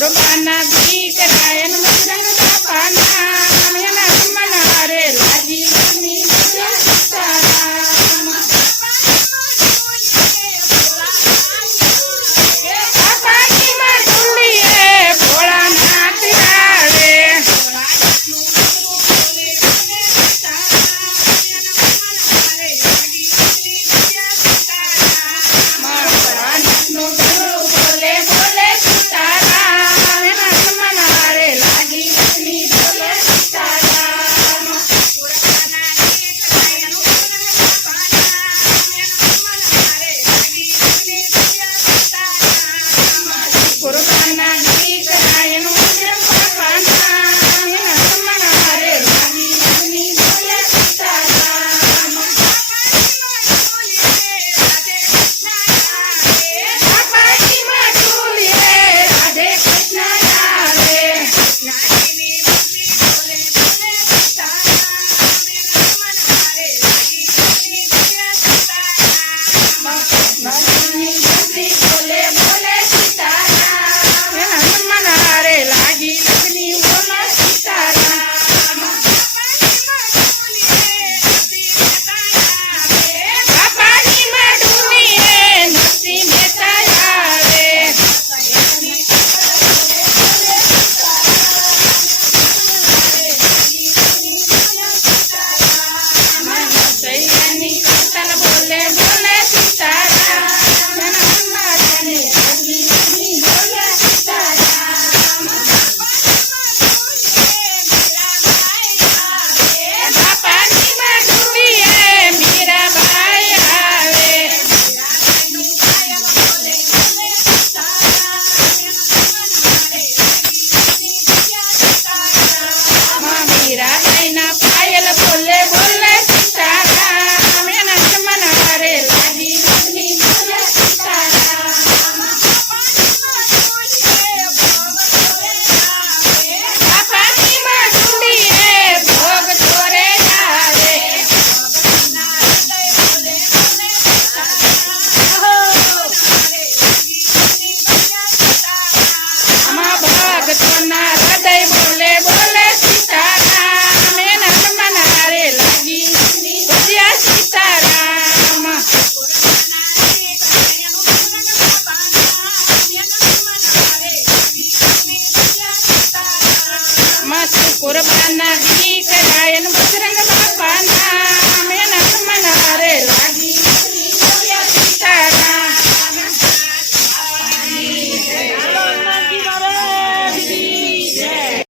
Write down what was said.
I'm Korobana.